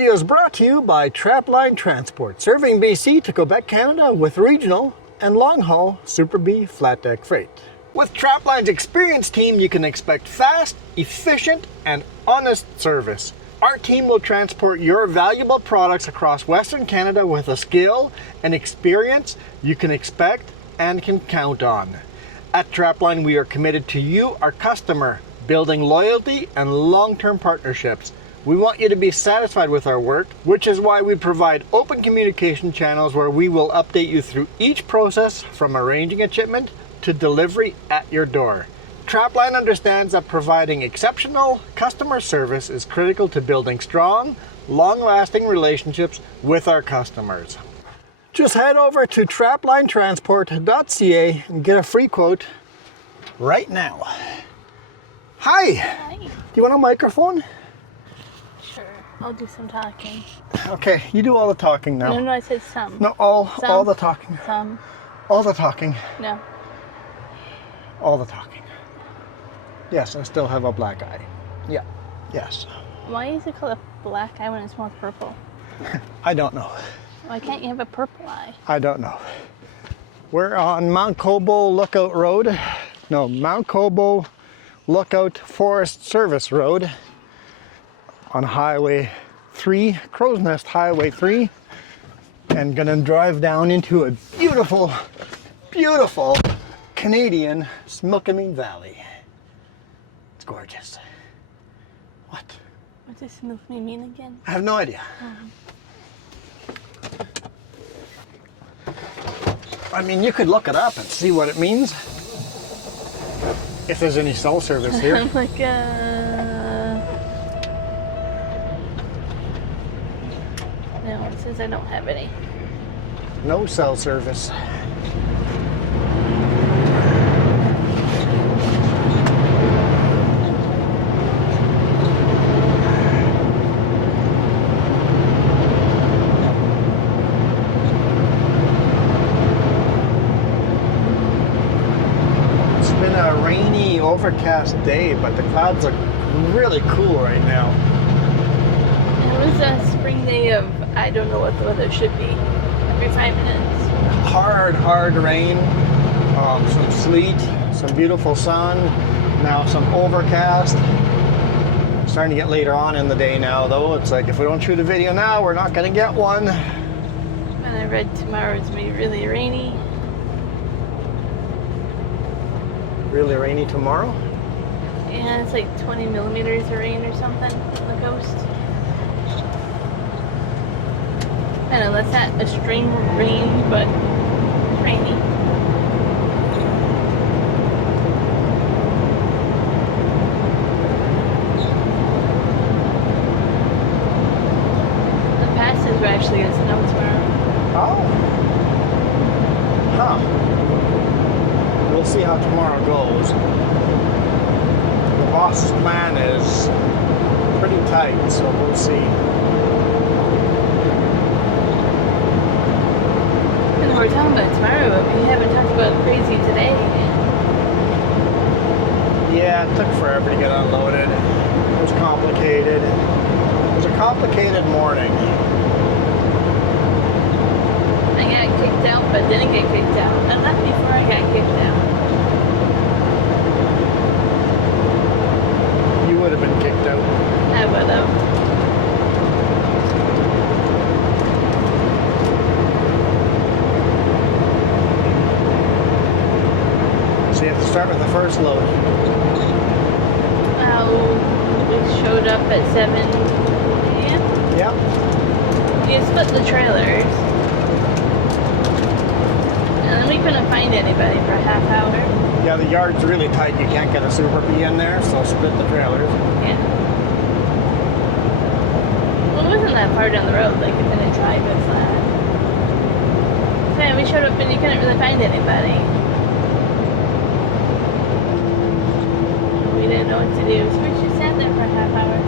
video is brought to you by Trapline Transport, serving BC to Quebec, Canada with regional and long-haul Super B flat deck freight. With Trapline's experienced team, you can expect fast, efficient, and honest service. Our team will transport your valuable products across Western Canada with a skill and experience you can expect and can count on. At Trapline, we are committed to you, our customer, building loyalty and long-term partnerships. We want you to be satisfied with our work, which is why we provide open communication channels where we will update you through each process from arranging a shipment to delivery at your door. Trapline understands that providing exceptional customer service is critical to building strong, long-lasting relationships with our customers. Just head over to traplinetransport.ca and get a free quote right now. Hi! Hi. Do you want a microphone? Sure, I'll do some talking. Okay, you do all the talking now. No, I said some. No, all the talking. Some. All the talking. No. All the talking. Yes, I still have a black eye. Yeah, yes. Why is it called a black eye when it's more purple? I don't know. Why can't you have a purple eye? I don't know. We're on Mount Cobo Lookout Road. No, Mount Cobo Lookout Forest Service Road on Highway 3, Crow's Nest Highway 3, and gonna drive down into a beautiful, beautiful Canadian Smilkameen Valley. It's gorgeous. What? What does Smilkameen mean again? I have no idea. I mean, you could look it up and see what it means. If there's any cell service here. I'm like, no, it says I don't have any. No cell service. Overcast day, but the clouds are really cool right now. It was a spring day of, I don't know what the weather should be, every 5 minutes. Hard rain, some sleet, some beautiful sun, now some overcast. It's starting to get later on in the day now though. It's like if we don't shoot a video now, we're not going to get one. And I read tomorrow it's going to be really rainy. Really rainy tomorrow? Yeah, it's like 20 millimeters of rain or something on the coast. I know that's not extreme rain, but it's rainy. The passes were actually going to snow tomorrow. Oh. Huh. We'll see how tomorrow goes. The boss's plan is pretty tight, so we'll see. And we're talking about tomorrow, but we haven't talked about crazy today. Yeah, it took forever to get unloaded. It was complicated. It was a complicated morning. I got kicked out, but didn't get kicked out. I left before I got kicked out. You would have been kicked out. I would have. So you have to start with the first load. We showed up at 7 a.m. Yep. We split the trailers. And then we couldn't find anybody for a half hour. Yeah, the yard's really tight. You can't get a Super B in there, so split the trailers. Yeah. Well, it wasn't that far down the road, like a minute drive at flat. So yeah, we showed up and you couldn't really find anybody. We didn't know what to do, so we just sat there for a half hour.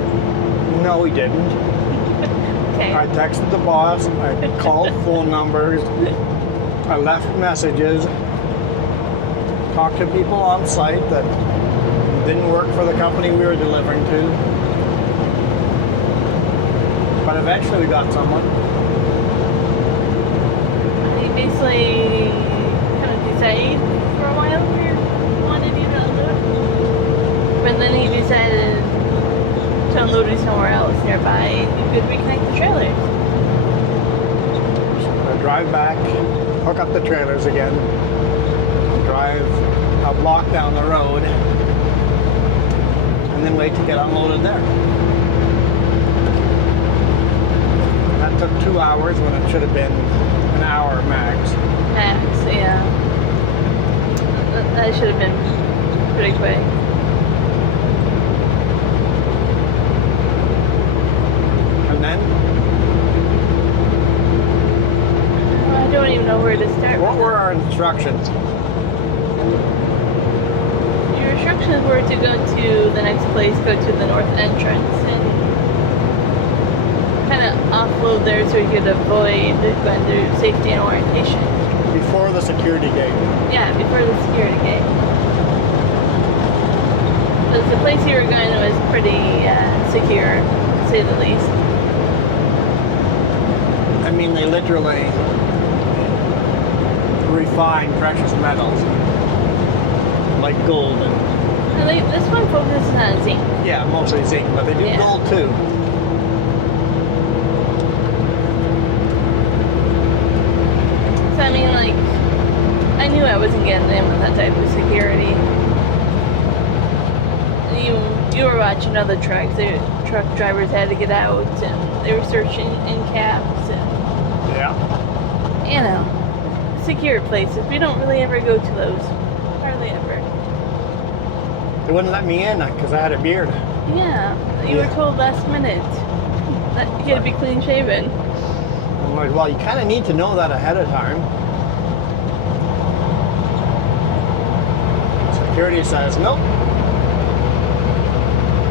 No, we didn't. Okay. I texted the boss. I called phone numbers. I left messages. Talked to people on site that didn't work for the company we were delivering to. But eventually we got someone. He basically kind of decided for a while we wanted you to unload. But then he decided to unload you somewhere else nearby and you could reconnect the trailers. So I'm gonna drive back, hook up the trailers again, drive a block down the road, and then wait to get unloaded there. That took 2 hours when it should have been an hour max. Max, yeah. That should have been pretty quick. And then, I don't even know where to start. what were our instructions? Your instructions were to go to the next place, go to the north entrance, and kind of offload there so you could avoid going through safety and orientation. Before the security gate. Yeah, before the security gate. Because the place you were going was pretty secure, to say the least. I mean, they literally refine precious metals like gold and This one focuses on zinc. yeah, mostly zinc, but they do Yeah. gold too. So I mean, like, I knew I wasn't getting in with that type of security. You were watching other trucks. Truck drivers had to get out, and they were searching in cabs, and Yeah. you know, secure places. We don't really ever go to those, hardly ever. They wouldn't let me in because I had a beard. Yeah, you Yeah. were told last minute that you had to be clean shaven. I'm like, well, you kind of need to know that ahead of time. Security says, nope.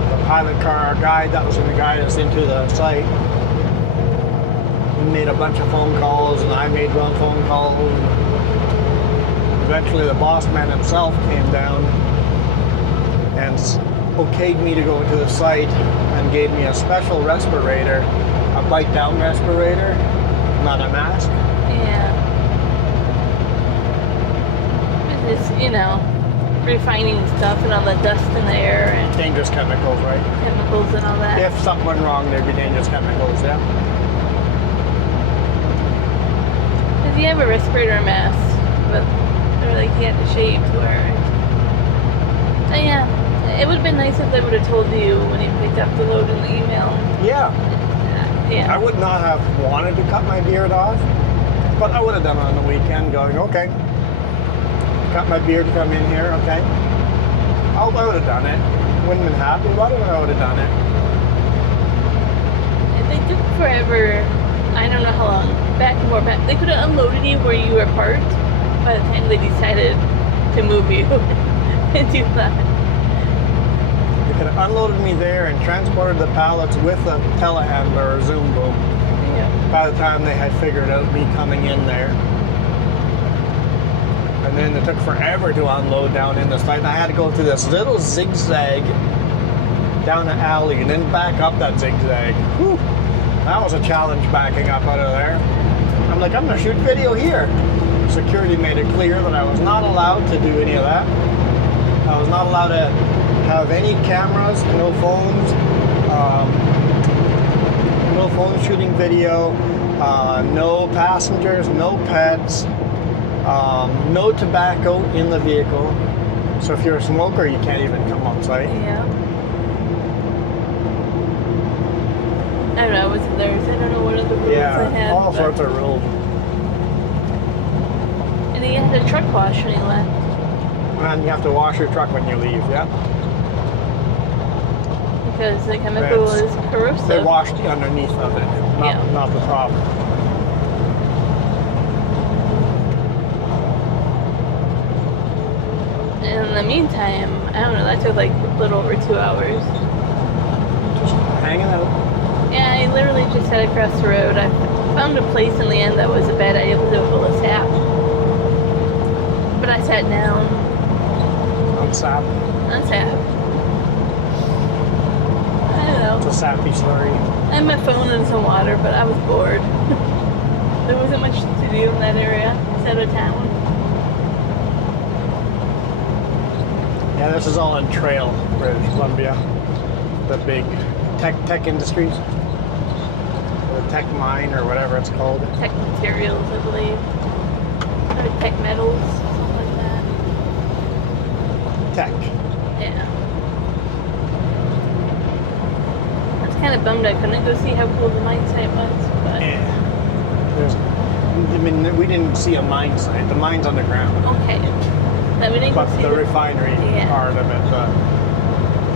The pilot car guide that was going to guide us into the site, we made a bunch of phone calls, and I made one phone call. Eventually, the boss man himself came down and okayed me to go to the site and gave me a special respirator, a bite-down respirator, not a mask. Yeah. It's just, refining stuff and all the dust in the air and Dangerous chemicals, right? chemicals and all that. If something went wrong, there'd be dangerous chemicals, yeah. Because you have a respirator mask, but they're like you had to shave to wear it. And yeah, it would have been nice if they would have told you when you picked up the load in the email. Yeah, I Yeah. would not have wanted to cut my beard off, but I would have done it on the weekend, going, okay, cut my beard, come in here, okay. I would have done it. Wouldn't have been happy about it, but I would have done it. And they took forever. I don't know how long. Back and forth. They could have unloaded you where you were parked by the time they decided to move you and do that. They could have unloaded me there and transported the pallets with a telehandler or zoom boom Yeah. by the time they had figured out me coming in there. And then it took forever to unload down in the site. And I had to go through this little zigzag down an alley and then back up that zigzag. Whew. That was a challenge backing up out of there. I'm like, I'm gonna shoot video here. Security made it clear that I was not allowed to do any of that. I was not allowed to have any cameras, no phones, no phones shooting video, no passengers, no pets, no tobacco in the vehicle. So if you're a smoker, you can't even come on site. Yeah. I don't know. I wasn't there, so I don't know what other rules they had. Yeah, all but- sorts of rules. And he had a truck wash when he left. And you have to wash your truck when you leave, yeah? Because the chemical That's- is corrosive. They wash the underneath of it, Yeah. not the top. And in the meantime, I don't know, that took like a little over 2 hours. Just hanging out. Yeah, I literally just sat across the road. I found a place in the end that was a bad idea because it was full of sap. But I sat down On sap. on sap. I don't know. Lots of sappy slurry. I had my phone in some water, but I was bored. There wasn't much to do in that area. It's out of town. Yeah, this is all in Trail, British Columbia. The big tech industries. Or the tech mine or whatever it's called. Tech materials, I believe. Or tech metals, something like that. Tech. Yeah. I was kind of bummed I couldn't go see how cool the mine site was, but... Yeah. We didn't see a mine site. The mine's underground. Okay. But we didn't But go see the refinery part of it,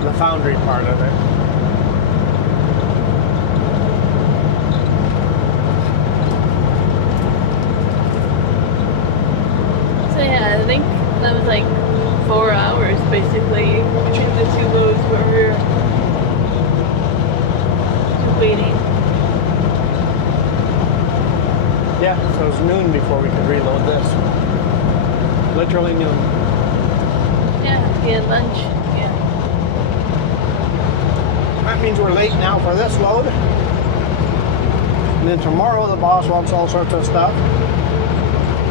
the foundry part of it. So yeah, I think that was like 4 hours basically between the two loads where we were just waiting. Yeah, so it was noon before we could reload this. Literally noon. Yeah, we had lunch. Yeah. That means we're late now for this load. And then tomorrow the boss wants all sorts of stuff.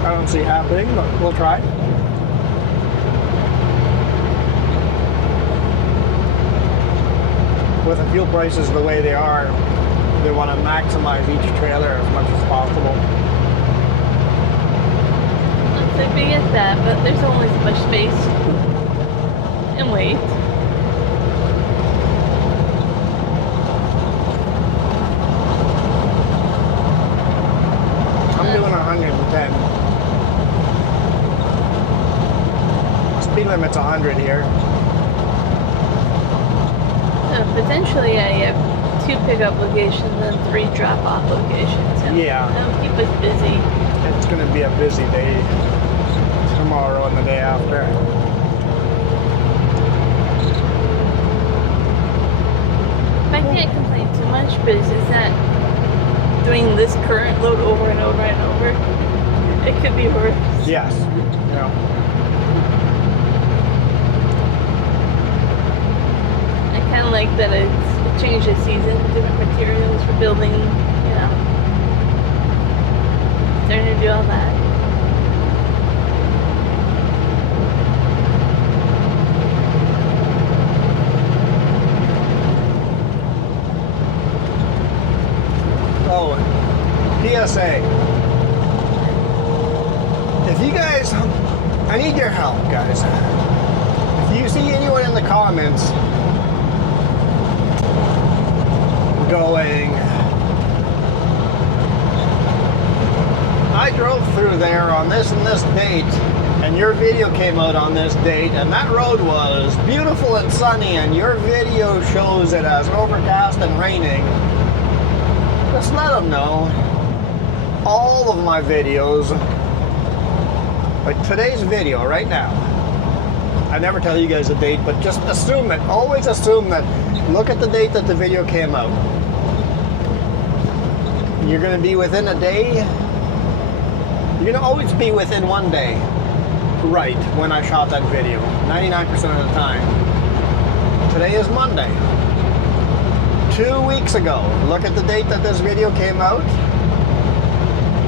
I don't see it happening, but we'll try. With the fuel prices the way they are, they want to maximize each trailer as much as possible. So we get that, but there's only so much space and weight. I'm doing 110. Speed limit's 100 here. So potentially I have 2 pickup locations and 3 drop-off locations. So Yeah. that'll keep us busy. It's going to be a busy day tomorrow and the day after. I can't complain too much, but it's just that doing this current load over and over and over, it could be worse. Yes. Yeah. I kind of like that it's a change of season, different materials for building, you know. Starting to do all that. Oh, PSA. If you guys, I need your help, guys. If you see anyone in the comments going, I drove through there on this and this date, and your video came out on this date, and that road was beautiful and sunny, and your video shows it as overcast and raining, just let them know. All of my videos, like today's video right now, I never tell you guys the date, but just assume it. Always assume that. Look at the date that the video came out. You're going to be within a day. You're going to always be within 1 day. Right, when I shot that video. 99% of the time. Today is Monday. 2 weeks ago. Look at the date that this video came out.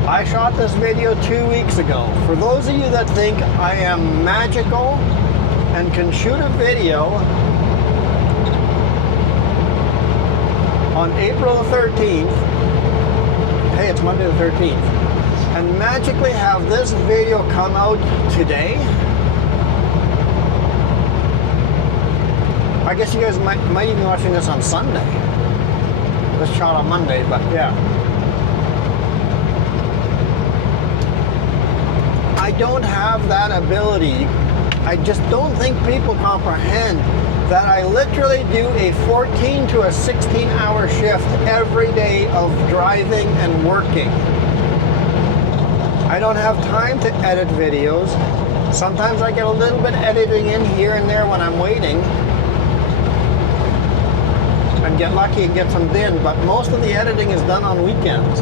I shot this video 2 weeks ago. For those of you that think I am magical and can shoot a video on April 13th, hey, it's Monday the 13th, and magically have this video come out today, I guess you guys might even be watching this on Sunday. This shot on Monday, but yeah. I don't have that ability. I just don't think people comprehend that I literally do a 14 to a 16 hour shift every day of driving and working. I don't have time to edit videos. Sometimes I get a little bit editing in here and there when I'm waiting and get lucky and get some in, but most of the editing is done on weekends,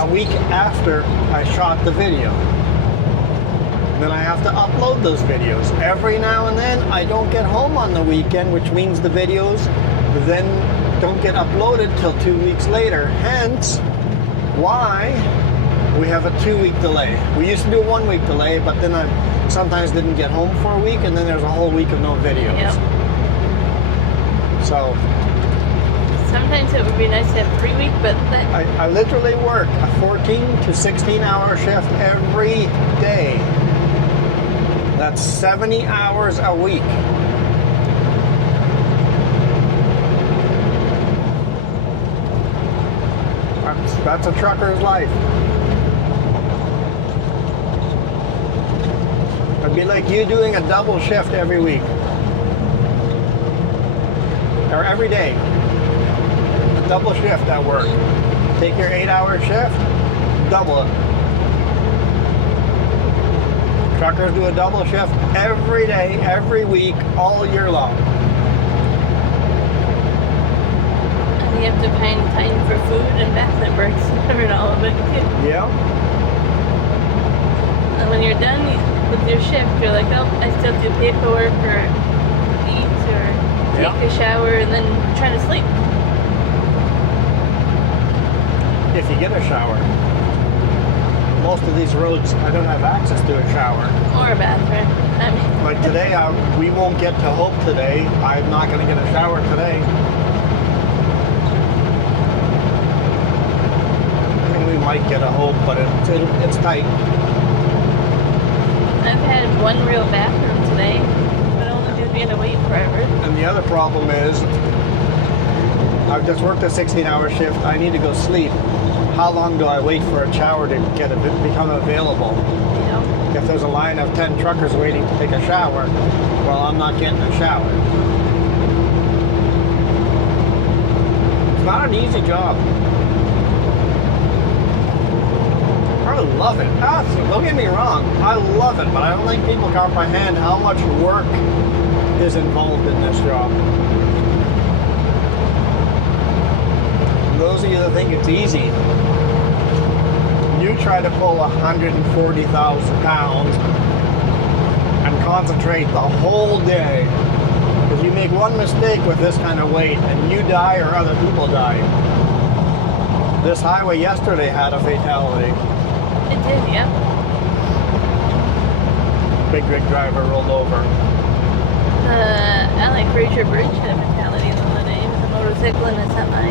a week after I shot the video. Then I have to upload those videos. Every now and then I don't get home on the weekend, which means the videos then don't get uploaded till 2 weeks later. Hence why we have a 2-week delay. We used to do a 1-week delay, but then I sometimes didn't get home for a week, and then there's a whole week of no videos. Yep. So sometimes it would be nice to have 3 weeks, but I literally work a 14 to 16 hour shift every day. That's 70 hours a week. That's a trucker's life. It'd be like you doing a double shift every week. Or every day. A double shift at work. Take your 8-hour shift, double it. Truckers do a double shift every day, every week, all year long. you have to find time for food and bathroom breaks and all of it too. Yeah. And when you're done with your shift, you're like, oh, I still do paperwork or eat or take a shower and then try to sleep. If you get a shower. Most of these roads, I don't have access to a shower. Or a bathroom. I mean. Like today, we won't get to Hope today. I'm not going to get a shower today. I mean, we might get a Hope, but it's tight. I've had one real bathroom today, but only because we had to wait forever. And the other problem is, I've just worked a 16-hour shift. I need to go sleep. How long do I wait for a shower to become available? Yeah. If there's a line of 10 truckers waiting to take a shower, well, I'm not getting a shower. It's not an easy job. I love it. Don't get me wrong. I love it, but I don't think people comprehend how much work is involved in this job. Those of you that think it's easy, you try to pull 140,000 pounds and concentrate the whole day. If you make one mistake with this kind of weight and you die or other people die. This highway yesterday had a fatality. It did, yeah. Big rig driver rolled over. The Alec Fraser Bridge had a fatality the other day with a motorcycle and a semi.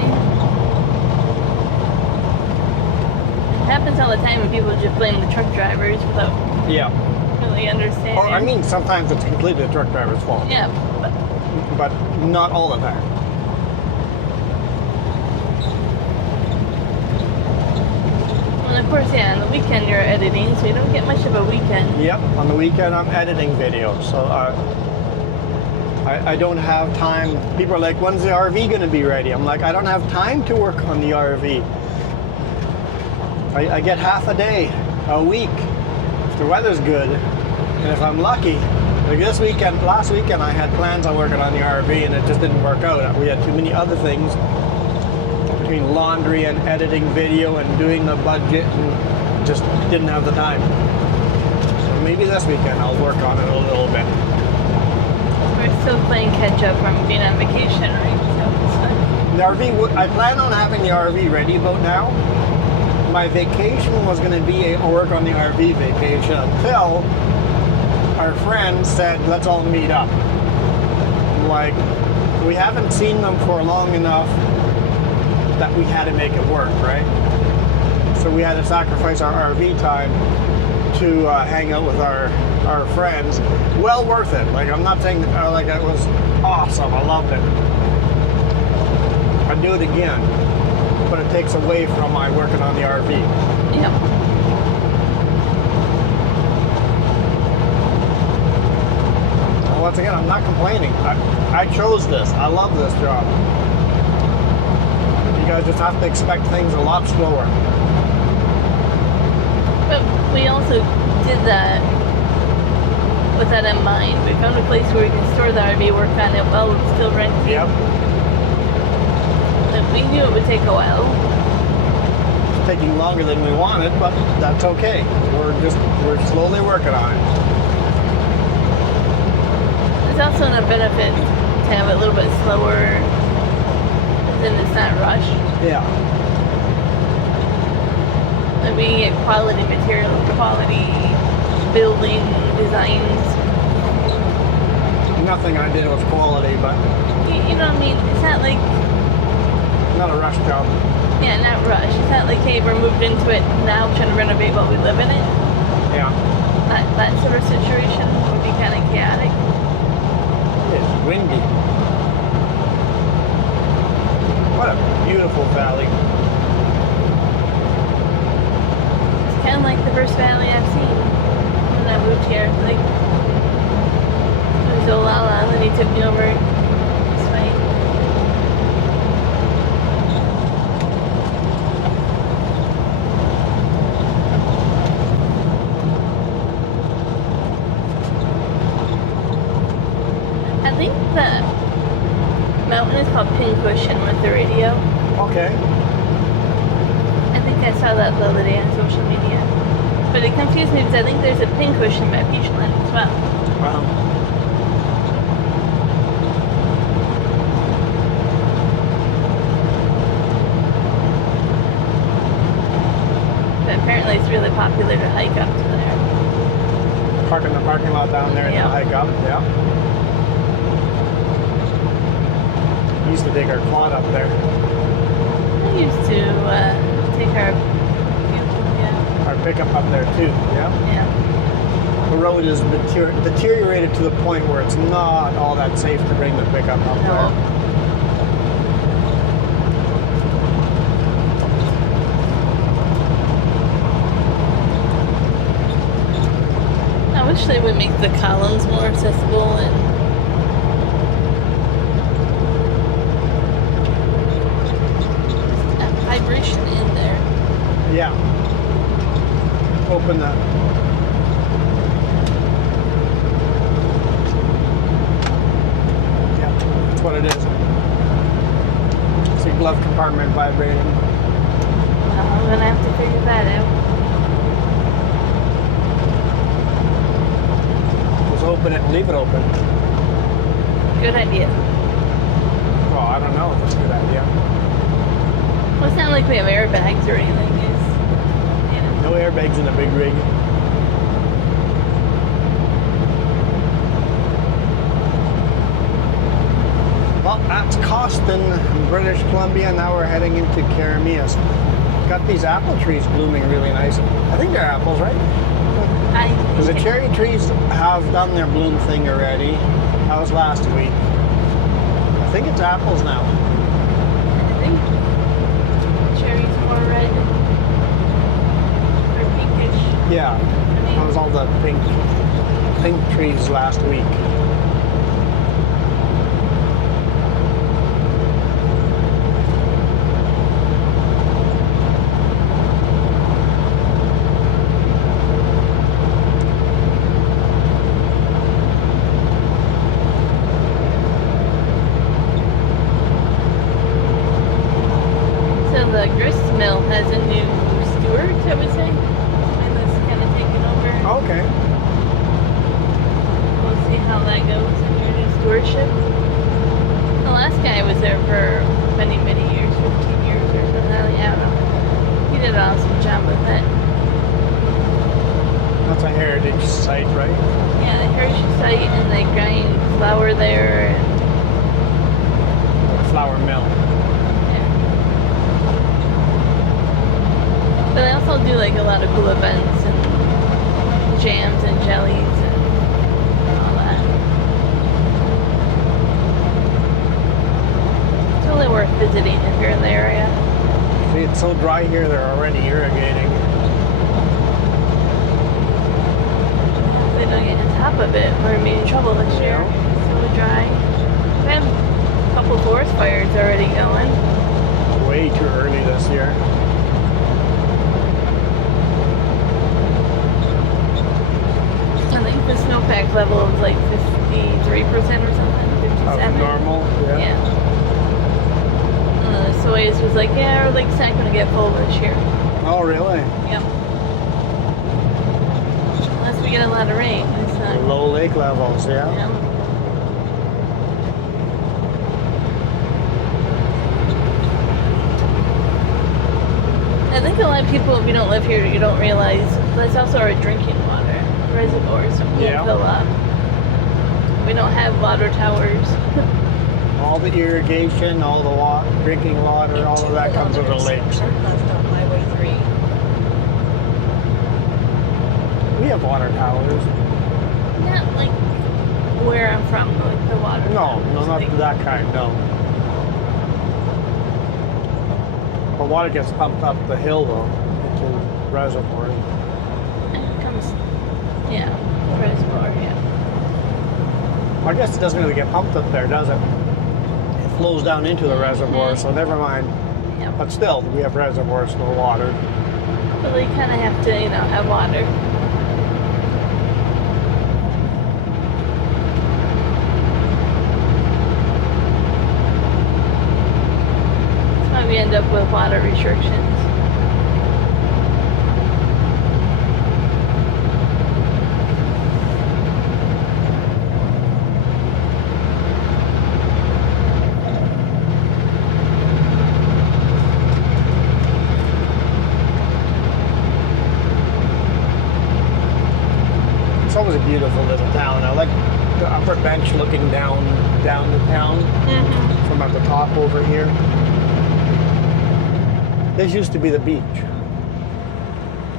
It happens all the time when people just blame the truck drivers without really understanding. Or, I mean, sometimes it's completely the truck driver's fault. Yeah, but not all the time. And of course, on the weekend you're editing, so you don't get much of a weekend. Yep, on the weekend I'm editing videos, so I don't have time. People are like, when's the RV going to be ready? I'm like, I don't have time to work on the RV. I get half a day, a week, if the weather's good, and if I'm lucky. Like last weekend I had plans on working on the RV and it just didn't work out. We had too many other things between laundry and editing video and doing the budget and just didn't have the time. So maybe this weekend I'll work on it a little bit. We're still playing catch up from being on vacation, right? So the RV, I plan on having the RV ready about now. My vacation was going to be a work on the RV vacation until our friend said, let's all meet up. Like, we haven't seen them for long enough that we had to make it work, right? So we had to sacrifice our RV time to hang out with our friends. Well worth it. Like, I'm not saying that, like, it was awesome. I loved it. I'd do it again. But it takes away from my working on the RV. Yep. Well, once again, I'm not complaining. I chose this. I love this job. You guys just have to expect things a lot slower. But we also did that with that in mind. We found a place where we can store the RV, work on it while we're still renting. Yep. We knew it would take a while. It's taking longer than we wanted, but that's okay. We're slowly working on it. It's also a benefit to have it a little bit slower and it's not rushed. Yeah. And we can get quality materials, quality building designs. Nothing I did with quality, but You know what I mean? It's not like, not a rush job. yeah, not rush. It's not like, hey, we're moved into it now, trying to renovate while we live in it. Yeah. That sort of situation would be kind of chaotic. It's windy. What a beautiful valley. It's kind of like the first valley I've seen when I moved here. Like, it was Olala, and then he took me over this way. I think the mountain is called Pincushion with the radio. Okay. I think I saw that the other day on social media. But it confused me because I think there's a Pincushion by Peachland as well. Wow. But apparently it's really popular to hike up to there. Park in the parking lot down there and Yeah. hike up. Yeah. We used to take our quad up there. I used to take our Our pickup up there too. Yeah. yeah. The road is deteriorated to the point where it's not all that safe to bring the pickup up No. there. I wish they would make the columns more accessible and that vibration in there. Yeah. Open that. Yeah, that's what it is. See glove compartment vibrating. I'm gonna have to figure that out. Just open it and leave it open. Good idea. Well, I don't know if it's a good idea. Well, it's not like we have airbags or anything. It's, yeah. No airbags in a big rig. Well, that's Costin, British Columbia. Now we're heading into Carameas. Got these apple trees blooming really nice. I think they're apples, right? Because the cherry trees have done their bloom thing already. That was last week. I think it's apples now. I think cherry's more red or pinkish. Yeah, that was all the pink trees last week. So the grist mill has a new steward, I would say. Lila's kind of taken over. Okay. We'll see how that goes under new stewardship. The last guy was there for many, many years, 15 years or something. I don't know. He did an awesome job with it. That's a heritage site, right? Yeah, the heritage site, and they grind flour there. And, Flour mill. yeah. But they also do like a lot of cool events and jams and jellies and all that. It's really worth visiting if you're in the area. See, it's so dry here, they're already irrigating. If they don't get on top of it, we're gonna be in trouble this year. Yeah. It's so dry. We have a couple forest fires already going. Way too early this year. I think the snowpack level is like 53% or something, 57. Of normal, yeah. Yeah. Soyuz was like, yeah, our lake's not gonna get full this year. Oh, really? Yep. Unless we get a lot of rain. It's not. Low lake levels, yeah. Yeah. I think a lot of people, if you don't live here, you don't realize that's also our drinking water reservoirs. Yeah. We don't have water towers. All the irrigation, all the drinking water, all of that comes over the lakes. Turn left on Highway 3. We have water towers. Not like where I'm from, like the water. No, towers, not like, that kind, no. The water gets pumped up the hill though, into reservoirs. It comes, yeah, reservoir, yeah. I guess it doesn't really get pumped up there, does it? It flows down into the reservoir, so never mind. Yeah. But still, we have reservoirs for water. But you kind of have to, have water. That's why we end up with water restrictions. It's always a beautiful little town. I like the upper bench looking down the town from at the top over here. This used to be the beach.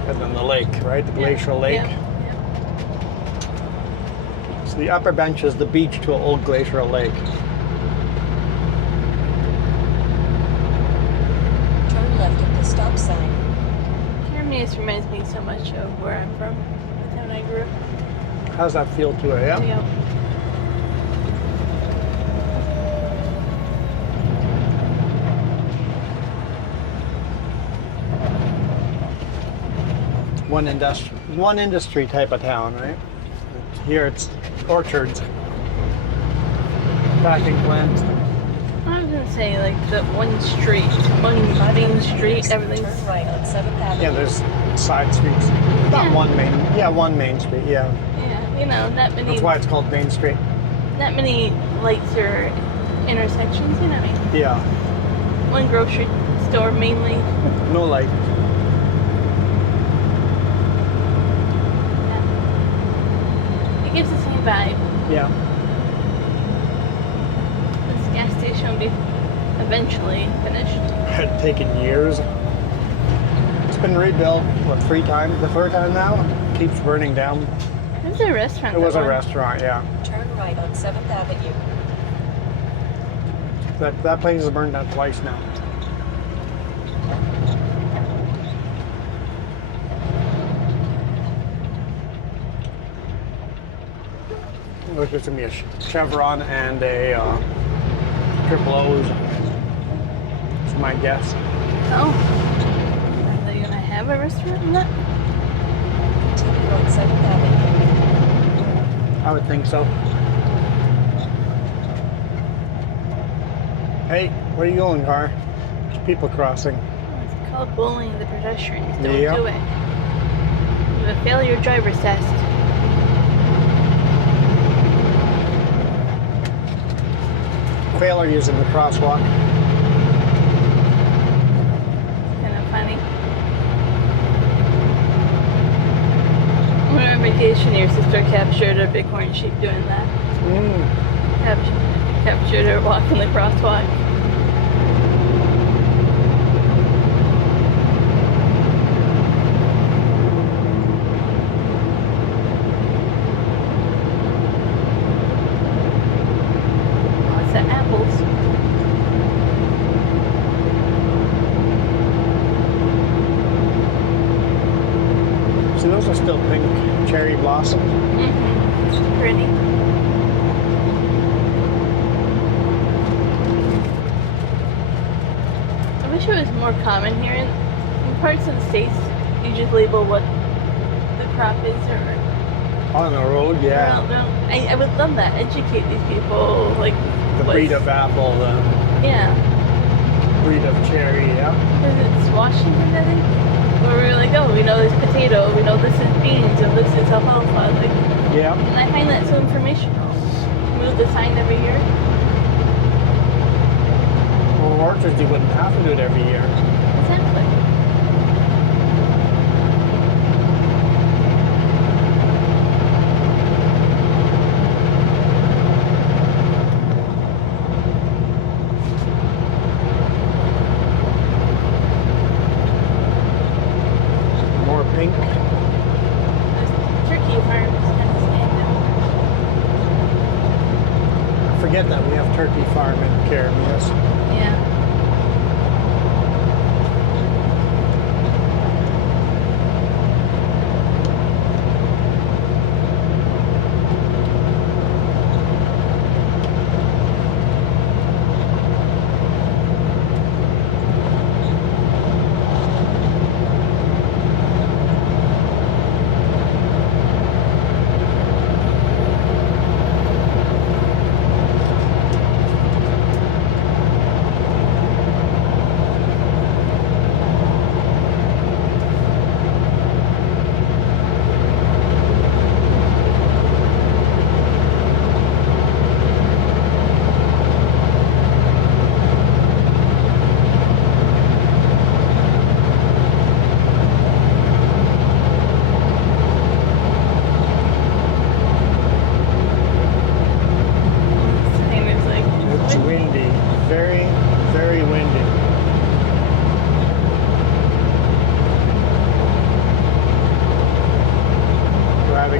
And then the lake, right? The glacial lake. Yeah. So the upper bench is the beach to an old glacial lake. Turn left at the stop sign. Germany just reminds me so much of where I'm from, the town I grew up. How's that feel to it? Yeah. Yeah. One industry type of town, right? Here it's orchards, packing plants. I was gonna say like the one main street, everything's. Turn right on 7th Avenue. Yeah, there's side streets. Not Yeah. one main. Yeah, one main street. Yeah, Yeah, that many. that's why it's called Main Street. That many lights or intersections, what I mean? Yeah, One grocery store mainly. no light. It gives the same vibe. Yeah, This gas station will be eventually finished. had taken years. It's been rebuilt what 3 times? The 3rd time now. Keeps burning down. It was a restaurant. It was that a one. restaurant. Yeah, Turn right on 7th Avenue. that place has burned down twice now. Look, there's gonna be a Chevron and a Triple O's. That's my guess. Oh. Are they gonna have a restaurant in that? Continue on 7th Avenue. I would think so. Hey, where are you going, car? There's people crossing. It's called bullying the pedestrians. Don't Yeah. do it. You have a failure driver's test. Failure using the crosswalk. Kind of funny. When we were on vacation, your sister captured a bighorn sheep doing that. Captured her walking the crosswalk. Oh, it's the apples. See, those are still pink cherry blossoms. It's pretty. I wish it was more common here in parts of the States. You just label what the crop is or On the road, yeah. I would love that. Educate these people, like The breed of apple, the yeah. breed of cherry, yeah. Because it's Washington, I think. Where we were like, oh, we know this potato, we know this is beans, and this is alfalfa. Like, Yeah. and I find that so informational. Move the sign every year. Well, orchards, you wouldn't have to do it every year. Exactly. forget that we have turkey farm in Caramus. Yeah.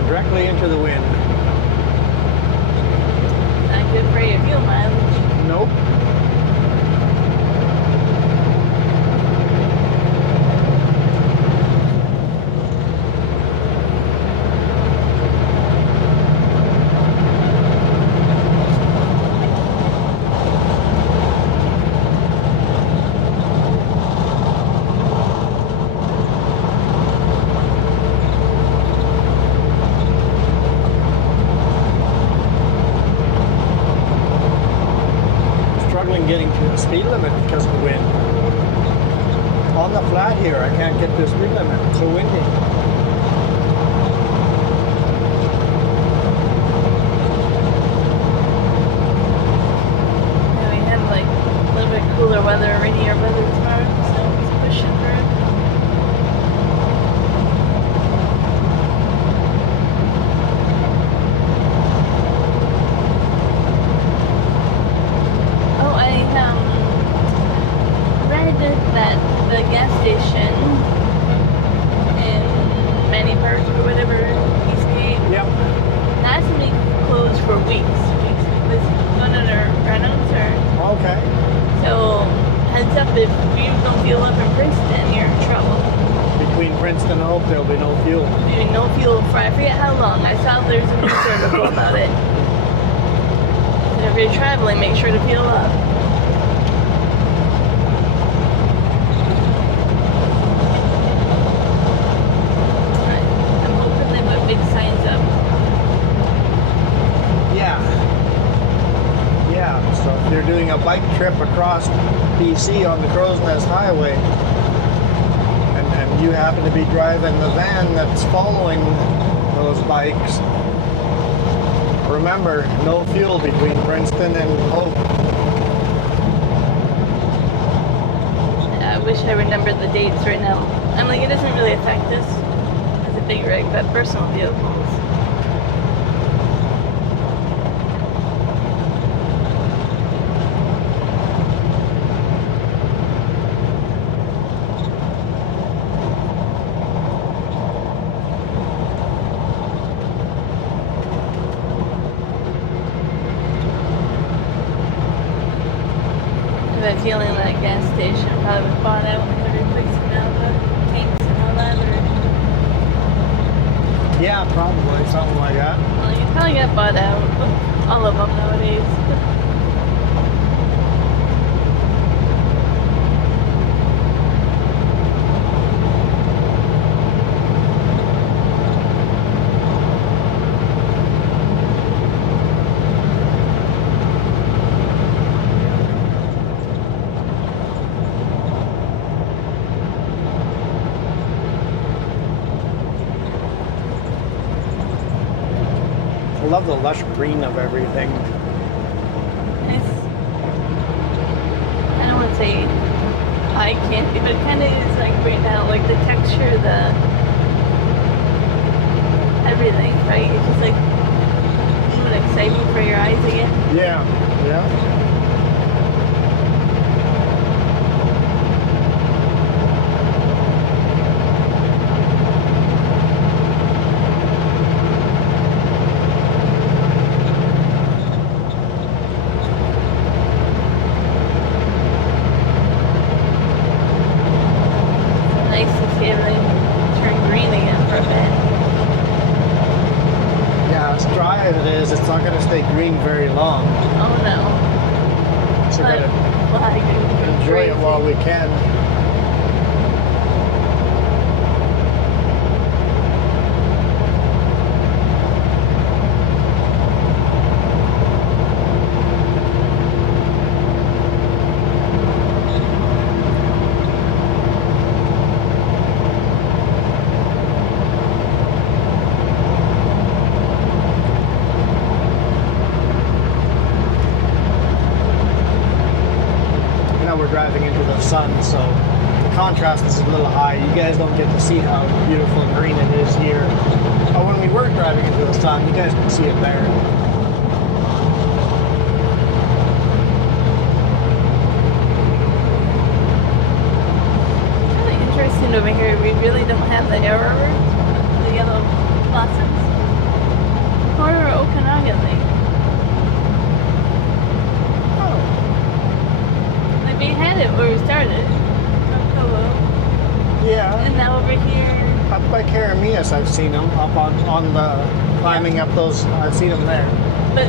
Directly into the wind. Not good for your fuel mileage. Nope. Getting to the speed limit because of the wind. On the flat here, I can't get to the speed limit. It's so windy. Yeah, we have like a little bit cooler weather, rainier weather tomorrow, so it's pushing through. That the gas station in Mannyburg or whatever, Eastgate, Yep. that's to be closed for weeks. It was one of their rentals or Okay. so heads up, if you don't fuel up in Princeton, you're in trouble. Between Princeton and Hope, there'll be no fuel. There'll be no fuel for I forget how long. I saw there's a news article about it. So if you're traveling, make sure to fuel up. Big signs up. Yeah, so if you're doing a bike trip across BC on the Crow's Nest Highway and you happen to be driving the van that's following those bikes, remember, no fuel between Princeton and Hope. I wish I remembered the dates right now. I'm like, it doesn't really affect us as a big rig, but personal vehicles. I have a feeling that gas station probably was bought out and they're replacing all the tanks and all that, or Yeah, probably something like that. well, you probably got bought out. All of them nowadays. I love the lush green of everything. It's, I don't want to say eye candy, but it kind of is like right now, like the texture, the everything, right? It's just like even exciting for your eyes again. Yeah. green very long. Oh no. So we gotta Flag is enjoy crazy. it while we can. We're driving into the sun, so the contrast is a little high. You guys don't get to see how beautiful and green it is here. But when we were driving into the sun, you guys can see it there. Really interesting over here. We really don't have the arrowroot, the yellow blossoms, or Okanagan Lake. We had it where we started, October, Yeah. and now over here. Up by Karamias, I've seen them up on the climbing up those. I've seen them there. But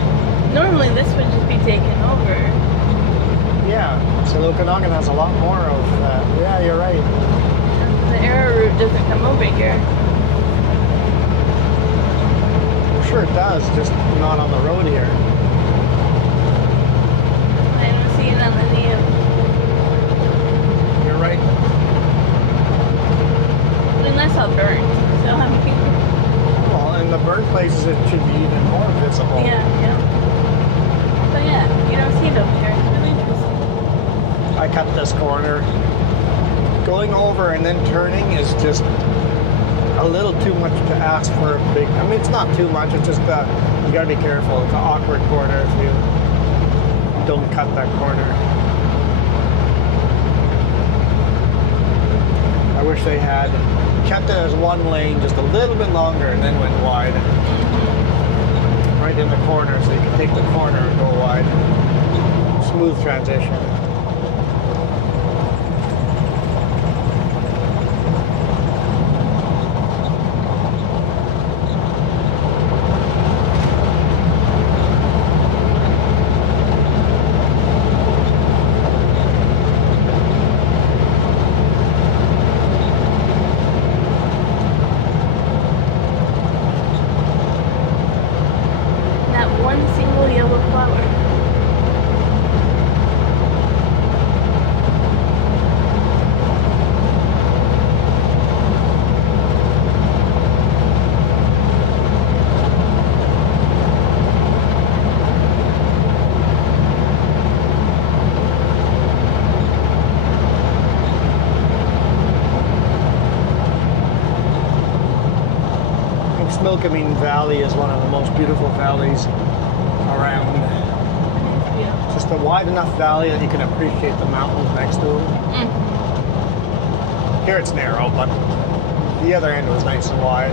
normally this would just be taken over. Yeah. So Okanagan has a lot more of that. Yeah, you're right. The arrowroot doesn't come over here. I'm sure it does, just not on the road here. I don't see it on the neon. You're right. And that's all burnt. So I mean, Well, in the burnt places, it should be even more visible. yeah. But yeah, you don't see it over here. It's really interesting. I cut this corner. Going over and then turning is just a little too much to ask for a big. I mean, it's not too much. It's just you gotta be careful. It's an awkward corner if you don't cut that corner. I wish they had kept it as one lane just a little bit longer and then went wide. Right in the corner so you can take the corner and go wide. Smooth transition. Not one single yellow flower. Smilkameen Valley is one of the most beautiful valleys around. Yeah. Just a wide enough valley that you can appreciate the mountains next to it. Here it's narrow, but the other end was nice and wide.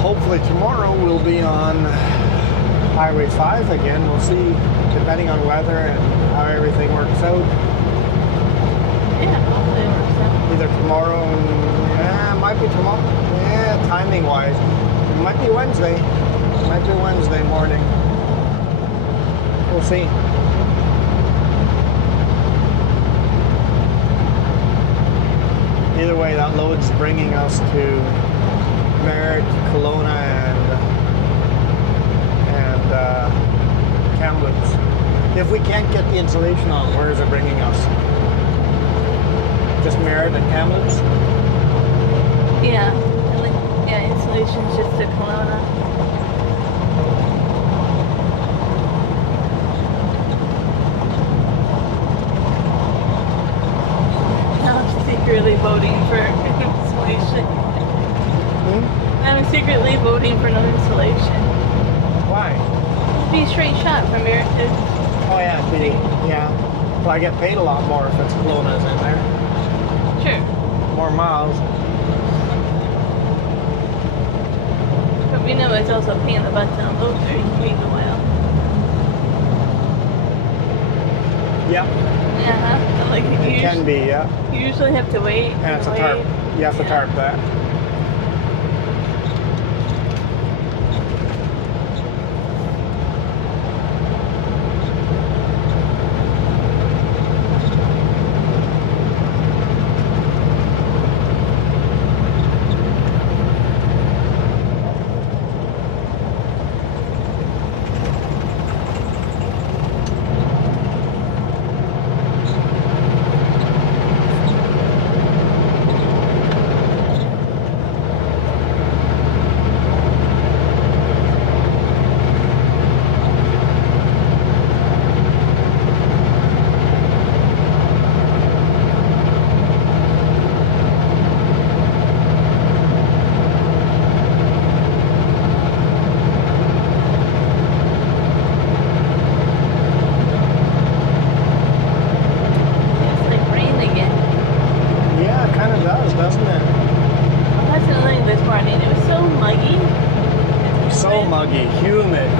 Hopefully tomorrow we'll be on Highway 5 again. We'll see, depending on weather and how everything works out. Yeah, hopefully it works out. Either tomorrow, it might be tomorrow. Yeah, timing wise, it might be Wednesday. It might be Wednesday morning. We'll see. Either way, that load's bringing us to Merritt, Kelowna, and Kamloops. If we can't get the insulation on, where is it bringing us? Just Merritt and Kamloops? Yeah. And like, yeah, insulation's just to Kelowna. Now I'm secretly voting for insulation. I'm secretly voting for no insulation. Why? It'd be a straight shot from here to. Oh yeah, yeah. Well, I get paid a lot more if it's Kelowna's in there. Sure. more miles. But we know it's also a pain in the butt to unload there. You can wait a while. Yep, Yeah, like it can be, yeah. You usually have to wait. And it's a tarp. You have to tarp that.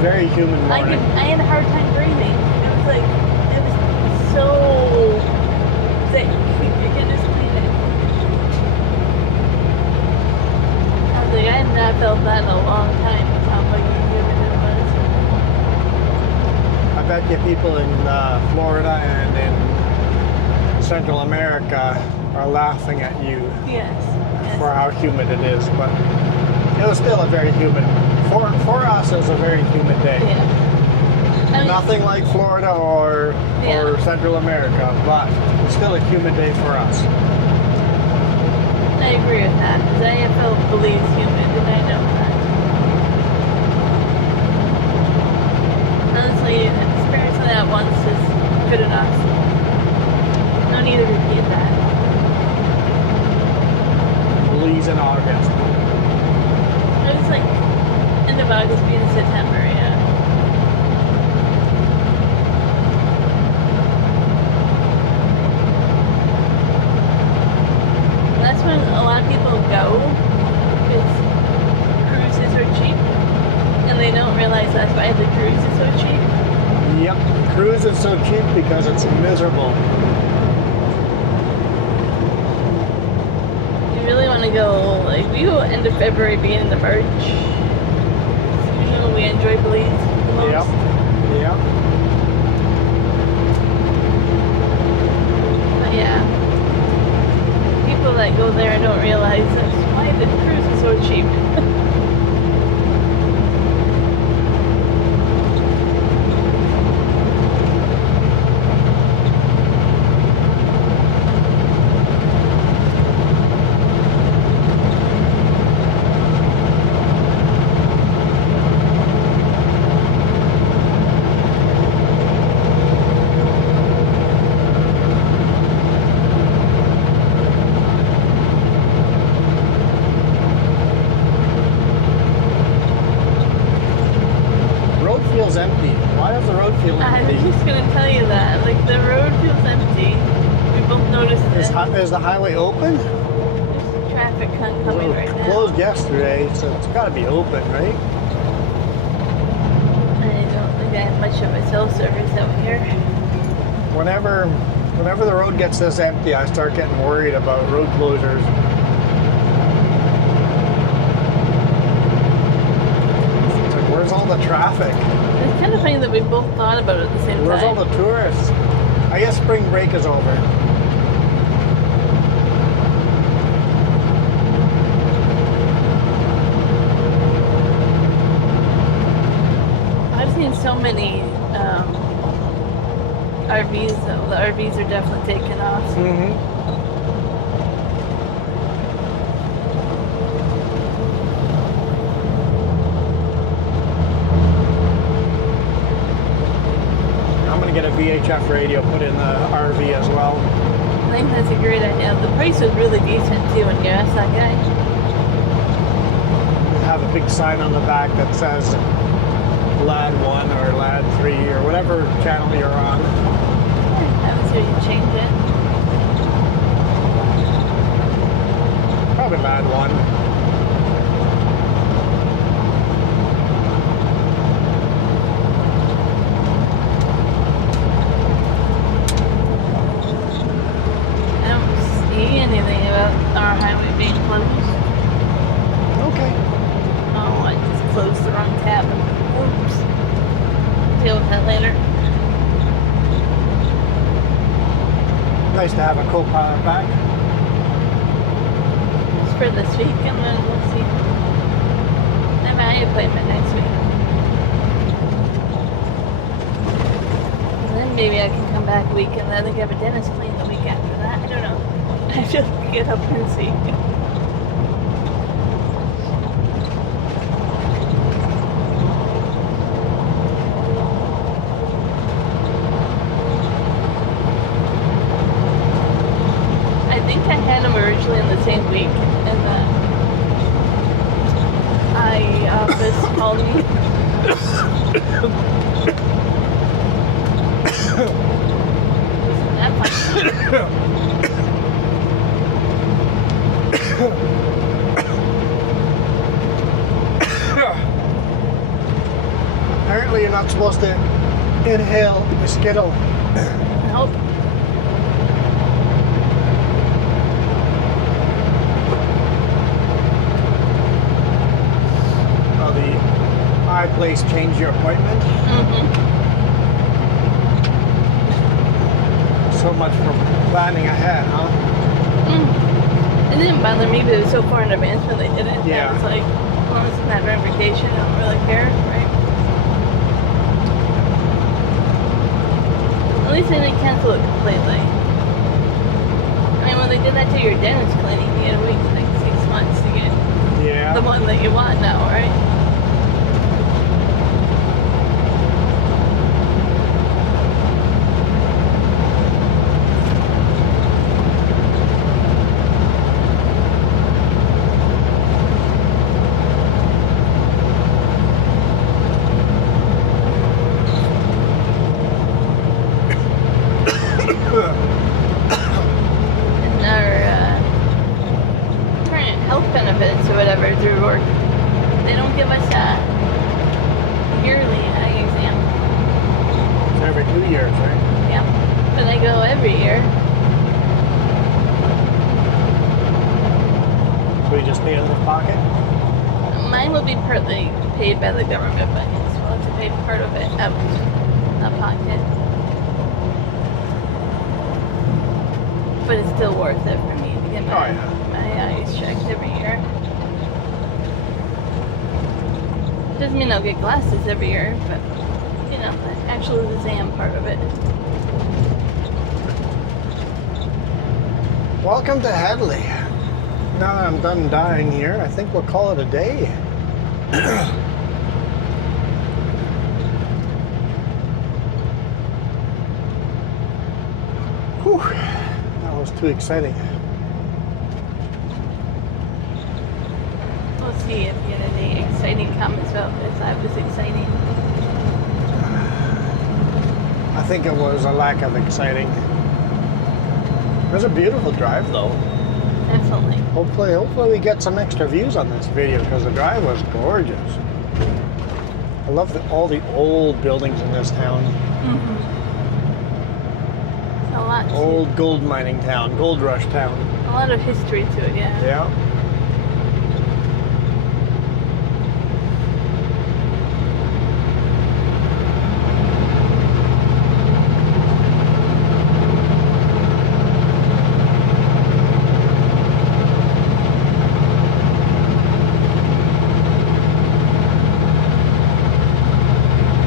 Very humid morning. I had a hard time breathing. It was like, it was so thick. You can just clean it. I was like, I had not felt that in a long time. How muggy and humid it was. I bet you people in Florida and in Central America are laughing at you Yes. for how humid it is, but it was still a very humid. For us, it was a very humid day. Yeah. I mean, Nothing like Florida or Central America, but still a humid day for us. I agree with that, because I have felt Belize humid, and I know that. Honestly, experiencing that once is good enough. No need to repeat that. Belize in August. It was like end of August, beginning of September, yeah. That's when a lot of people go, because cruises are cheap, and they don't realize that's why the cruise is so cheap. Yep, cruise is so cheap because it's miserable. You really want to go, like, we go end of February, beginning of March. Usually when we enjoy Belize the most. Yep, yep. But yeah, people that go there don't realize that's why the cruise is so cheap. Empty. Why does the road feel I empty? was just gonna tell you that. Like, the road feels empty. We both noticed this. Is the highway open? There's traffic coming Well, right it now. closed yesterday, so it's got to be open, right? I don't think I have much of a cell service out here. Whenever the road gets this empty, I start getting worried about road closures. It's like, where's all the traffic? It's kind of funny that we both thought about it at the same Where's all time. the tourists? I guess spring break is over. I've seen so many RVs, though. The RVs are definitely taking off. Mm-hmm. Get a VHF radio put in the RV as well. I think that's a great idea. The price was really decent too when you asked that guy. Have a big sign on the back that says LAD 1 or LAD 3 or whatever channel you're on. I would say you change it. not a bad one. I don't see anything about our highway being closed. Okay. Oh, I just closed the wrong tab. Oops. Deal with that later. Nice to have a co-pilot back. Just for this week, and then we'll see. I have my appointment next week. And then maybe I can come back a week and then I think I have a dentist clean the week after that. I don't know. I just get up and see. I think I had them originally in the same week, and then office called me. Isn't that fun? Apparently you're not supposed to inhale the Skittle. Nope. Oh, the iPlace changed your appointment? Mm-hmm. So much for planning ahead, huh? It didn't bother me, but it was so far in advance when they did it. Yeah. That it's like, as long as it's not during vacation, I don't really care, right? At least they didn't cancel it completely. I mean, when they did that to your dentist clinic, you had to wait like 6 months to get Yeah. the one that you want now, right? And our current health benefits or whatever through work, they don't give us a yearly eye exam. It's every 2 years, right? Yeah, but I go every year. So you just pay out of the pocket? Mine will be partly paid by the government, but yes, we'll have to pay part of it out of pocket. But it's still worth it for me to get my, Oh, yeah. my eyes checked every year. Doesn't mean I'll get glasses every year, but you know, the actual exam part of it. Welcome to Hadley. Now that I'm done dying here, I think we'll call it a day. Whew, that was too exciting. We'll see if you had any exciting comments about this. That was exciting. I think it was a lack of exciting. It was a beautiful drive though. Definitely. Hopefully we get some extra views on this video because the drive was gorgeous. I love all the old buildings in this town. Mm-hmm. It's a lot. Old gold mining town, gold rush town. A lot of history to it, yeah. Yeah.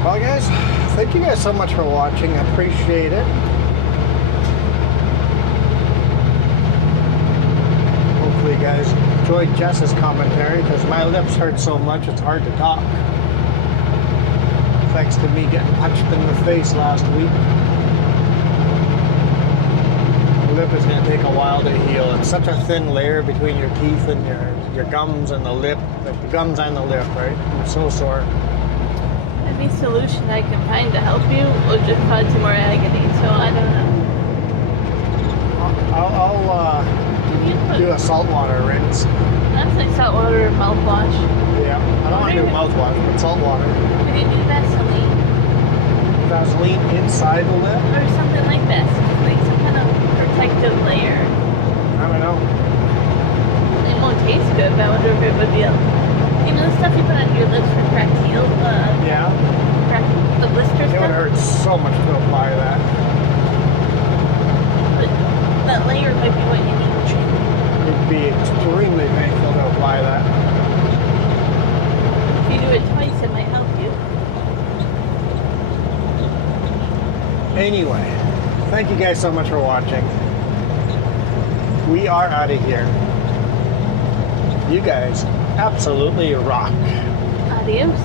Well, guys, thank you guys so much for watching. I appreciate it. Hopefully you guys enjoyed Jess's commentary because my lips hurt so much it's hard to talk. Thanks to me getting punched in the face last week. The lip is going to take a while to heal. It's such a thin layer between your teeth and your gums and the lip. Like the gums and the lip, right? I'm so sore. Any solution I can find to help you will just cause you more agony, so I don't know. I'll you put? Do a saltwater rinse. That's like saltwater mouthwash. Yeah. I don't want to do mouthwash, but saltwater. Could you do Vaseline? Vaseline inside the lip? Or something like this. Like some kind of protective layer. I don't know. It won't taste good, but I wonder if it would be you know the stuff you put on your lips for cracked heel? Yeah. The blister It stuff? would hurt so much to apply that. But that layer might be what you need. It would be extremely painful to apply that. If you do it twice, it might help you. Anyway, thank you guys so much for watching. We are out of here. You guys absolutely rock. Adios.